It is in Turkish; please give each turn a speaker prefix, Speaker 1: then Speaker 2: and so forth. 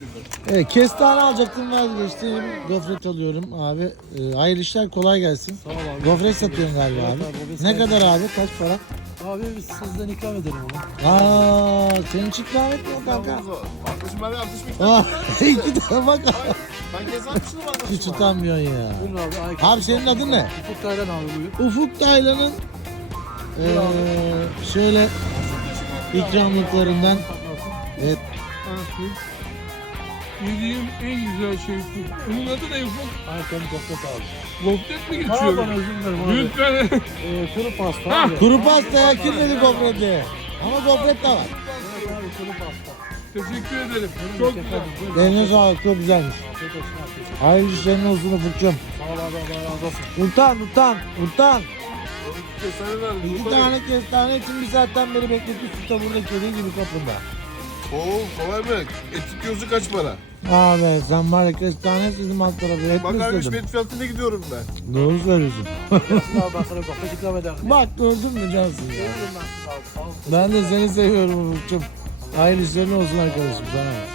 Speaker 1: Evet, kestane alacaktım, vazgeçtim. Gofret alıyorum abi. Hayırlı işler, kolay gelsin.
Speaker 2: Sağ ol abi.
Speaker 1: Gofret satıyorsun galiba
Speaker 2: Evet
Speaker 1: abi.
Speaker 2: abi, gofret
Speaker 1: Ne
Speaker 2: satıyorum.
Speaker 1: kadar abi? Kaç para?
Speaker 2: Abi biz sizden ikram edelim onu.
Speaker 1: Senin için ikram etmiyor kanka.
Speaker 3: Arkadaşım ben de arkadaşım
Speaker 1: İki tane bak.
Speaker 3: Ben gezermişim arkadaşım.
Speaker 1: Hiç utanmıyorsun ya.
Speaker 2: Buyurun abi.
Speaker 1: Abi senin adın ne?
Speaker 2: Ufuk Taylan abi buyur.
Speaker 1: Ufuk Taylan'ın şöyle ikramlıklarından. Evet.
Speaker 4: Yediğim en güzel şey Ufuk. Onun adı ne Ufuk?
Speaker 2: Ayaklarını gofret abi.
Speaker 4: Gofret mi
Speaker 2: Pardon
Speaker 4: geçiyor?
Speaker 2: özür dilerim abi.
Speaker 4: Lütfen.
Speaker 2: Kuru pasta
Speaker 4: Ha.
Speaker 2: abi.
Speaker 1: Kuru pastaya kim dedi gofreti? Ama gofret de var.
Speaker 2: Evet abi kuru pasta.
Speaker 4: Teşekkür ederim.
Speaker 2: Çok
Speaker 4: Çok güzel.
Speaker 2: güzel.
Speaker 1: Eline sağlık, çok güzelmiş.
Speaker 2: Afiyet olsun abi.
Speaker 1: Hayırlı işlerin olsun Ufuk'cum.
Speaker 2: Sağ ol abi Allah razı olsun.
Speaker 1: Utan.
Speaker 3: Kesene ver.
Speaker 1: İki tane kestane için bir saatten beri bekletiyorsun da burada kedi gibi kapında.
Speaker 3: Oo kolay mı? Etik gözü kaç para?
Speaker 1: Abi sen var ya, kestane sizin alt tarafı et
Speaker 3: Bak
Speaker 1: mi
Speaker 3: abi
Speaker 1: istedim?
Speaker 3: et fiyatına gidiyorum ben.
Speaker 1: Doğru söylüyorsun.
Speaker 2: Aslında abi ben sana gofret ikram ederim.
Speaker 1: Bak gördün mü cansın ya.
Speaker 2: Seviyorum ben sizi abi. Sağ ol.
Speaker 1: Ben de seni seviyorum Ufuk'cum. Hayırlı işlerin olsun arkadaşım sana.